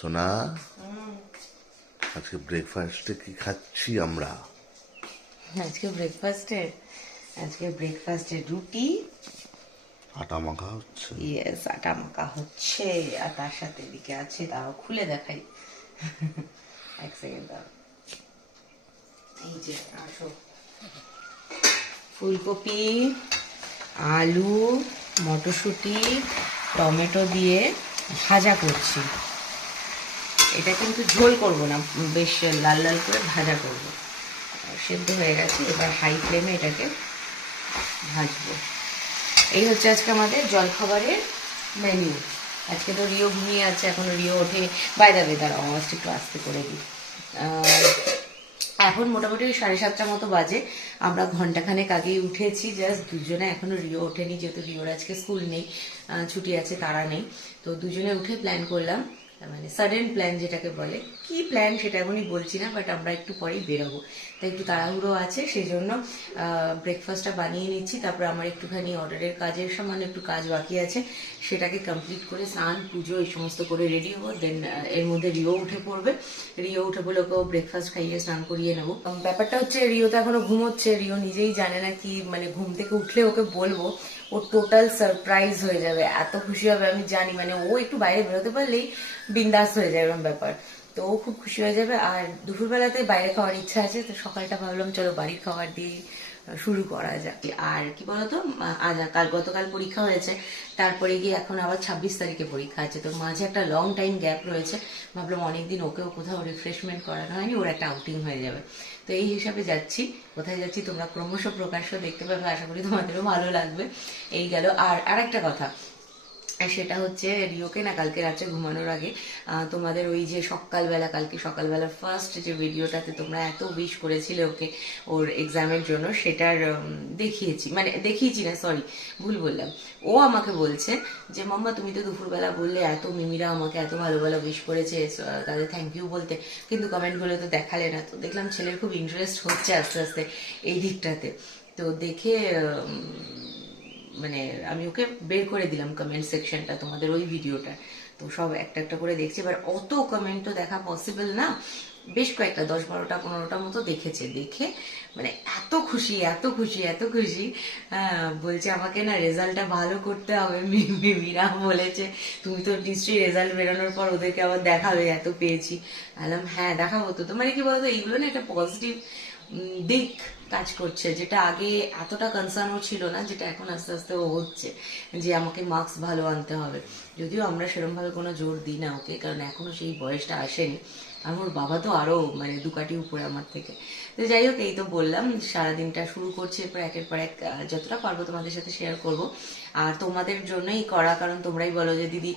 সোনা আজকে ব্রেকফাস্টে কি খাচ্ছি আমরা? আজকে ব্রেকফাস্টে আজকে ব্রেকফাস্টে রুটি। আটা মাখা হচ্ছে? ইয়েস আটা মাখা হচ্ছে। আর তার সাথে এদিকে আছে তাও খুলে দেখাই। এক সেকেন্ড দাও এই যে আসো। ফুলকপি আলু মটরশুঁটি টমেটো দিয়ে ভাজা করছি। এটা কিন্তু ঝোল করব না, বেশ লাল লাল করে ভাজা করব। সেদ্ধ হয়ে গেছে, এবার হাই ফ্লেমে এটাকে ভাজবো। এই হচ্ছে আজকে আমাদের জলখাবারের মেনু আজকে তো রিও ঘুমিয়ে আছে, এখনও রিও ওঠে। বাই দাবে তার আওয়াজটা একটু আস্তে করে দিই। এখন মোটামুটি ওই সাড়ে সাতটা মতো বাজে। আমরা ঘন্টাখানেক আগেই উঠেছি জাস্ট দুজনে এখনও রিও ওঠেনি, যেহেতু রিওর আজকে স্কুল নেই ছুটি আছে, তারা নেই। তো দুজনে উঠে প্ল্যান করলাম মানে সাডেন প্ল্যান যেটাকে বলে। কি প্ল্যান সেটা এখনই বলছি না বাট আমরা একটু পরেই বেরোবো। তাই একটু তাড়াহুড়ো আছে সেই জন্য ব্রেকফাস্টটা বানিয়ে নিচ্ছি, তারপর আমার একটুখানি অর্ডারের কাজের সামান্য একটু কাজ বাকি আছে, সেটাকে কমপ্লিট করে স্নান, পুজো এই সমস্ত করে রেডি হব দেন এর মধ্যে রিও উঠে পড়বে। রিও উঠে বলে ওকেও ব্রেকফাস্ট খাইয়ে স্নান করিয়ে নেব। ব্যাপারটা হচ্ছে, রিও তো এখনও ঘুমোচ্ছে, রিও নিজেই জানে না কি মানে ঘুম থেকে উঠলে ওকে বলব ও টোটাল সারপ্রাইজ হয়ে যাবে, এত খুশি হবে, আমি জানি মানে ও একটু বাইরে বেরোতে পারলেই বিন্দাস হয়ে যাবে এরকম ব্যাপার। তো ও খুব খুশি হয়ে যাবে, আর দুপুরবেলাতে বাইরে খাওয়ার ইচ্ছা আছে, তো সকালটা ভাবলাম চলো বাড়ির খাবার দিয়ে শুরু করা যাক। আর কি বলতো? কাল, গতকাল পরীক্ষা হয়েছে, তারপরে গিয়ে এখন আবার ছাব্বিশ তারিখে পরীক্ষা আছে, তো মাঝে একটা লং টাইম গ্যাপ রয়েছে। ভাবলাম অনেকদিন ওকেও কোথাও রিফ্রেশমেন্ট করানো হয়নি, ওর একটা আউটিং হয়ে যাবে। তো এই হিসাবে যাচ্ছি। কোথায় যাচ্ছি তোমরা ক্রমশ প্রকাশ্য দেখতে পাবে, আশা করি তোমাদেরও ভালো লাগবে। এই গেল। আর আরেকটা কথা সেটা হচ্ছে রিওকে না কালকে রাত্রে ঘুমানোর আগে তোমাদের ওই যে সকালবেলা, কালকে সকালবেলা ফার্স্ট যে ভিডিওটাতে তোমরা এত উইশ করেছিলে ওকে, ওর এক্সামের জন্য, সেটার দেখিয়েছি মানে দেখিয়েছি না সরি ভুল বললাম। ও আমাকে বলছে যে, মাম্মা, তুমি তো দুপুরবেলা বললে এত মিমিরা আমাকে এত ভালো ভালো উইশ করেছে তাদের থ্যাংক ইউ বলতে, কিন্তু কমেন্টগুলো তো দেখালে না। তো দেখলাম ছেলের খুব ইন্টারেস্ট হচ্ছে আস্তে আস্তে এই দিকটাতে। তো দেখে মানে আমি ওকে বের করে দিলাম কমেন্ট সেকশনটা তোমাদের ওই ভিডিওটা তো সব একটা একটা করে দেখছি, এবার অত কমেন্ট তো দেখা পসিবল না। বেশ কয়েকটা, দশ বারোটা, পনেরোটা মতো দেখেছে। দেখে মানে এত খুশি এত খুশি এত খুশি। বলছে আমাকে না রেজাল্টটা ভালো করতে হবে। মিমিরা বলেছে, তুমি তো নিশ্চয়ই রেজাল্ট বেরোনোর পর ওদেরকে আবার দেখাবে, এত পেয়েছি। বললাম হ্যাঁ দেখাবো তো। মানে কি বলতো, এইগুলো না একটা পজিটিভ দিক। কাজ করছে, যেটা আগে এতটা কনসার্ন ছিল না, যেটা এখন আস্তে আস্তে ও হচ্ছে, যে আমাকে মার্কস ভালো আনতে হবে। যদিও আমরা সেরকম ভাবে কোনো জোর দিই না ওকে, কারণ এখনও সেই বয়সটা আসেনি। আর ওর বাবা তো আরও মানে দুকাটি উপরে আমার থেকে। তো যাই হোক, এই তো বললাম, সারাদিনটা শুরু করছি, এরপর একের পর এক যতটা পারব তোমাদের সাথে শেয়ার করব। আর তোমাদের জন্যই করা, কারণ তোমরাই বলো যে দিদি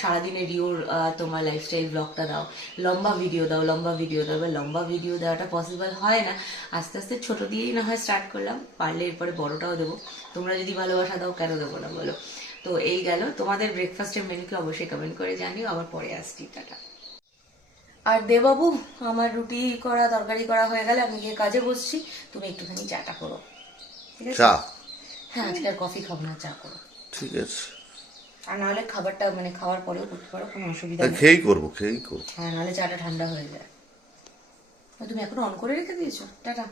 সারাদিনে রিওর তোমার লাইফস্টাইল ব্লগটা দাও। লম্বা ভিডিও দাও, লম্বা ভিডিও দাও। লম্বা ভিডিও দেওয়াটা পসিবল হয় না। আস্তে আস্তে ছোটো ছোট দিয়েই না হয় স্টার্ট করলাম পারলে এরপরে বড়টাও দেবো। তোমরা যদি ভালোবাসা দাও কেন দেবো না বলো? তো এই গেল। তোমাদের ব্রেকফাস্টের মেনুকে অবশ্যই কমেন্ট করে জানিও। আবার পরে আসছি। টাটা। আর দেবাবু আমার রুটি করা তরকারি করা হয়ে গেলে আমি গিয়ে কাজে বসছি। তুমি একটুখানি চাটা করো। ঠিক আছে? হ্যাঁ আজকে আর কফি খাব না চা করো। ঠিক আছে। আর নাহলে খাবারটা মানে খাওয়ার পরেও করতে পারো কোনো অসুবিধা নেই। খেয়েই করব খেয়েই করব। হ্যাঁ নাহলে চাটা ঠান্ডা হয়ে যায়। তুমি এখন অন করে রেখে দিয়েছ? টাটা।